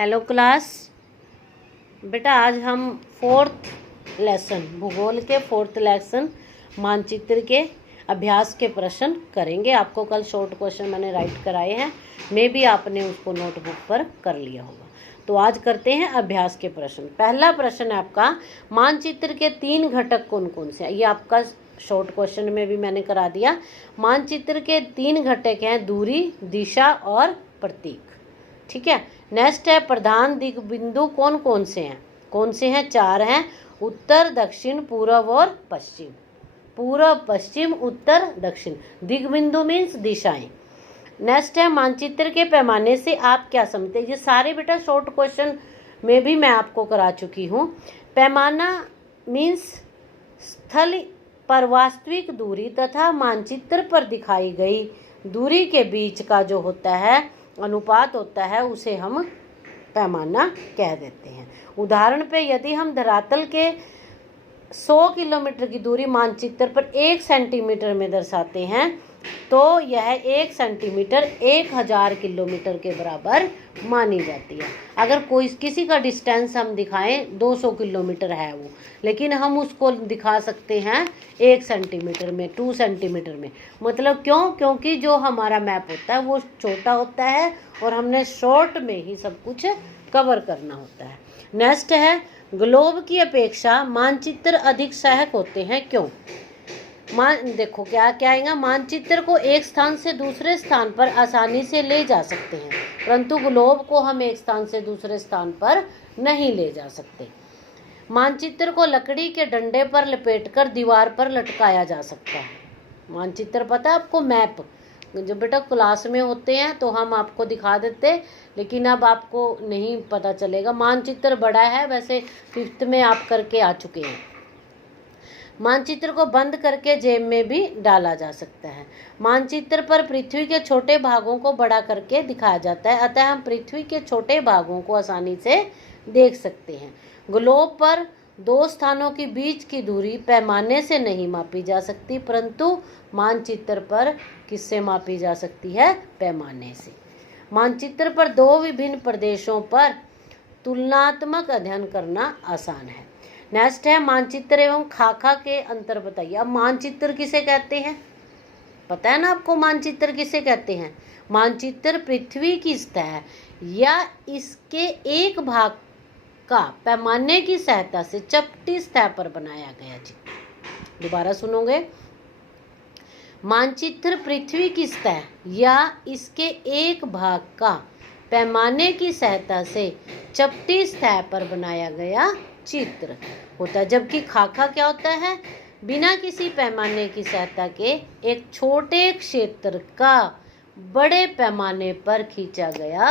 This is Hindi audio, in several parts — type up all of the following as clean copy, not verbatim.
Hello class. बेटा आज हम फोर्थ लेसन भूगोल के फोर्थ लेसन मानचित्र के अभ्यास के प्रश्न करेंगे। आपको कल शॉर्ट क्वेश्चन मैंने राइट कराए हैं, मे भी आपने उसको नोटबुक पर कर लिया होगा। तो आज करते हैं अभ्यास के प्रश्न। पहला प्रश्न है आपका, मानचित्र के 3 घटक कौन कौन से हैं। ये आपका शॉर्ट क्वेश्चन में भी मैंने करा दिया। मानचित्र के 3 घटक हैं, दूरी, दिशा और प्रतीक। ठीक है। नेक्स्ट है, प्रधान दिग बिंदु कौन कौन से हैं। कौन से हैं? 4 हैं, उत्तर, दक्षिण, पूर्व और पश्चिम। पूर्व, पश्चिम, उत्तर, दक्षिण। दिग बिंदु मीन्स दिशाएं। नेक्स्ट है, मानचित्र के पैमाने से आप क्या समझते हैं। ये सारे बेटा शॉर्ट क्वेश्चन में भी मैं आपको करा चुकी हूँ। पैमाना मीन्स स्थल पर वास्तविक दूरी तथा मानचित्र पर दिखाई गई दूरी के बीच का जो होता है अनुपात होता है, उसे हम पैमाना कह देते हैं। उदाहरण पे, यदि हम धरातल के 100 किलोमीटर की दूरी मानचित्र पर 1 सेंटीमीटर में दर्शाते हैं, तो यह 1 सेंटीमीटर 1000 किलोमीटर के बराबर मानी जाती है। अगर कोई किसी का डिस्टेंस हम दिखाएं 200 किलोमीटर है वो, लेकिन हम उसको दिखा सकते हैं 1 सेंटीमीटर में, 2 सेंटीमीटर में। मतलब क्यों? क्योंकि जो हमारा मैप होता है वो छोटा होता है और हमने शॉर्ट में ही सब कुछ कवर करना होता है। नेक्स्ट है, ग्लोब की अपेक्षा मानचित्र अधिक सहायक होते हैं, क्यों। देखो क्या क्या आएगा। मानचित्र को एक स्थान से दूसरे स्थान पर आसानी से ले जा सकते हैं, परंतु ग्लोब को हम एक स्थान से दूसरे स्थान पर नहीं ले जा सकते। मानचित्र को लकड़ी के डंडे पर लपेटकर दीवार पर लटकाया जा सकता है। मानचित्र पता है आपको, मैप जो बेटा क्लास में होते हैं तो हम आपको दिखा देते, लेकिन अब आपको नहीं पता चलेगा। मानचित्र बड़ा है, वैसे 5th में आप करके आ चुके हैं। मानचित्र को बंद करके जेब में भी डाला जा सकता है। मानचित्र पर पृथ्वी के छोटे भागों को बड़ा करके दिखाया जाता है, अतः हम पृथ्वी के छोटे भागों को आसानी से देख सकते हैं। ग्लोब पर 2 स्थानों के बीच की दूरी पैमाने से नहीं मापी जा सकती, परंतु मानचित्र पर किससे मापी जा सकती है? पैमाने से। मानचित्र पर 2 विभिन्न प्रदेशों पर तुलनात्मक अध्ययन करना आसान है। नेक्स्ट है, मानचित्र एवं खाका के अंतर बताइए। अब मानचित्र किसे कहते हैं? पता है ना आपको मानचित्र किसे कहते हैं? मानचित्र पृथ्वी की सतह या इसके एक भाग का पैमाने की सहायता से चपटी सतह पर बनाया गया। जी दोबारा सुनोगे। मानचित्र पृथ्वी की सतह या इसके एक भाग का पैमाने की सहायता से चपटी सतह पर बनाया गया चित्र होता है, जबकि खाका क्या होता है? बिना किसी पैमाने की सहायता के एक छोटे क्षेत्र का बड़े पैमाने पर खींचा गया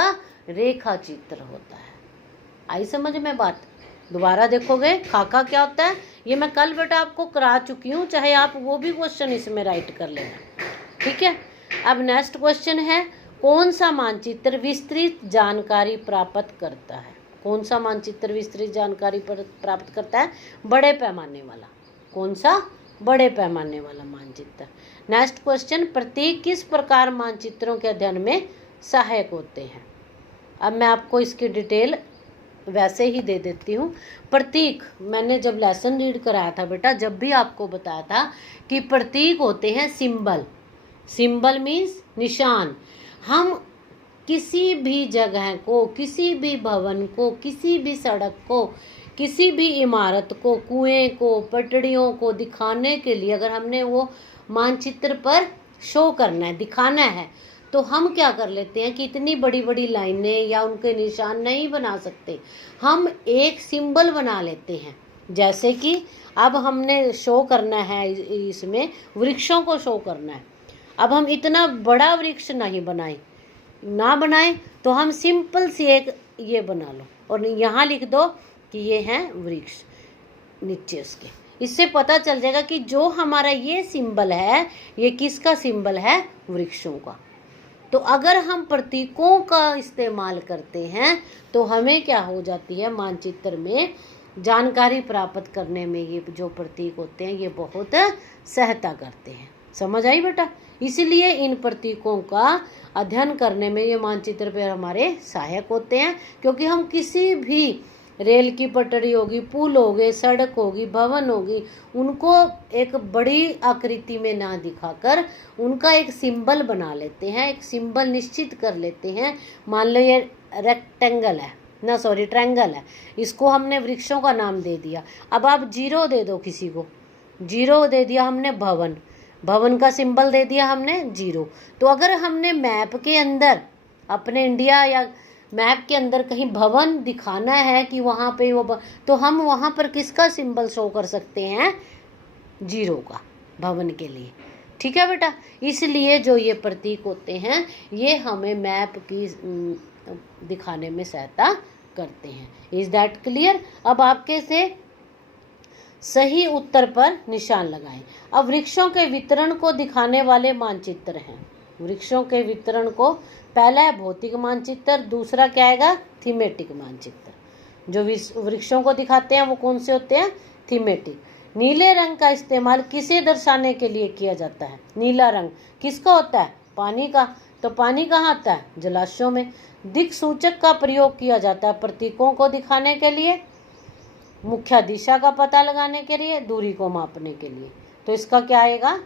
रेखा चित्र होता है। आई समझ में बात? दोबारा देखोगे, खाका क्या होता है? ये मैं कल बेटा आपको करा चुकी हूँ, चाहे आप वो भी क्वेश्चन इसमें राइट कर लेना। ठीक है। अब नेक्स्ट क्वेश्चन है, कौन सा मानचित्र विस्तृत जानकारी प्राप्त करता है। कौन सा मानचित्र विस्तृत जानकारी प्राप्त करता है? बड़े पैमाने वाला। कौन सा? बड़े पैमाने वाला मानचित्र। नेक्स्ट क्वेश्चन, प्रतीक किस प्रकार मानचित्रों के अध्ययन में सहायक होते हैं। अब मैं आपको इसकी डिटेल वैसे ही दे देती हूँ। प्रतीक मैंने जब लेसन रीड कराया था बेटा, जब भी आपको बताया था कि प्रतीक होते हैं सिंबल। सिंबल मीन्स निशान। हम किसी भी जगह को, किसी भी भवन को, किसी भी सड़क को, किसी भी इमारत को, कुएं को, पटड़ियों को दिखाने के लिए अगर हमने वो मानचित्र पर शो करना है, दिखाना है, तो हम क्या कर लेते हैं कि इतनी बड़ी बड़ी लाइनें या उनके निशान नहीं बना सकते। हम एक सिंबल बना लेते हैं। जैसे कि अब हमने शो करना है, इसमें वृक्षों को शो करना है। अब हम इतना बड़ा वृक्ष नहीं बनाएं तो हम सिंपल सी एक ये बना लो और यहाँ लिख दो कि ये हैं वृक्ष नीचे उसके। इससे पता चल जाएगा कि जो हमारा ये सिंबल है, ये किसका सिंबल है? वृक्षों का। तो अगर हम प्रतीकों का इस्तेमाल करते हैं तो हमें क्या हो जाती है? मानचित्र में जानकारी प्राप्त करने में ये जो प्रतीक होते हैं ये बहुत सहायता करते हैं। समझ आई बेटा? इसलिए इन प्रतीकों का अध्ययन करने में ये मानचित्र पे हमारे सहायक होते हैं, क्योंकि हम किसी भी रेल की पटरी होगी, पुल होगी, सड़क होगी, भवन होगी, उनको एक बड़ी आकृति में ना दिखाकर उनका एक सिंबल बना लेते हैं, एक सिंबल निश्चित कर लेते हैं। मान लो ये रेक्टेंगल है ना, सॉरी ट्रायंगल है, इसको हमने वृक्षों का नाम दे दिया। अब आप जीरो दे दो, किसी को जीरो दे दिया हमने, भवन, भवन का सिंबल दे दिया हमने जीरो। तो अगर हमने मैप के अंदर अपने इंडिया या मैप के अंदर कहीं भवन दिखाना है कि वहाँ पे वो तो हम वहाँ पर किसका सिंबल शो कर सकते हैं? जीरो का, भवन के लिए। ठीक है बेटा? इसलिए जो ये प्रतीक होते हैं ये हमें मैप की दिखाने में सहायता करते हैं। Is that clear? अब आपके से सही उत्तर पर निशान लगाएं। अब वृक्षों के वितरण को दिखाने वाले मानचित्र हैं। वृक्षों के वितरण को, पहला है भौतिक मानचित्र, दूसरा क्या आएगा? थीमेटिक मानचित्र। जो वृक्षों को दिखाते हैं वो कौन से होते हैं? थीमेटिक। नीले रंग का इस्तेमाल किसे दर्शाने के लिए किया जाता है? नीला रंग किसका होता है? पानी का। तो पानी कहाँ आता है? जलाशयों में। दिक् सूचक का प्रयोग किया जाता है प्रतीकों को दिखाने के लिए, मुख्य दिशा का पता लगाने के लिए, दूरी को मापने के लिए। तो इसका क्या आएगा?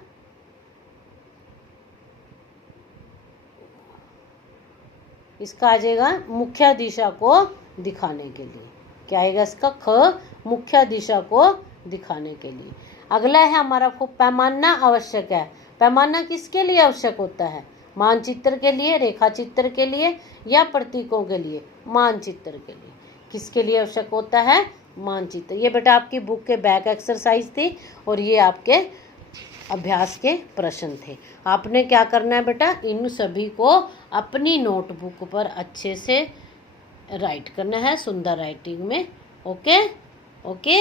इसका आ जाएगा मुख्य दिशा को दिखाने के लिए। क्या आएगा इसका? ख, मुख्य दिशा को दिखाने के लिए। अगला है हमारा को पैमाना आवश्यक है। पैमाना किसके लिए आवश्यक होता है? मानचित्र के लिए, रेखा चित्र के लिए या प्रतीकों के लिए? मानचित्र के लिए। किसके लिए आवश्यक होता है? मानचित्र। ये बेटा आपकी बुक के बैक एक्सरसाइज थी और ये आपके अभ्यास के प्रश्न थे। आपने क्या करना है बेटा? इन सभी को अपनी नोटबुक पर अच्छे से राइट करना है, सुंदर राइटिंग में। Okay okay.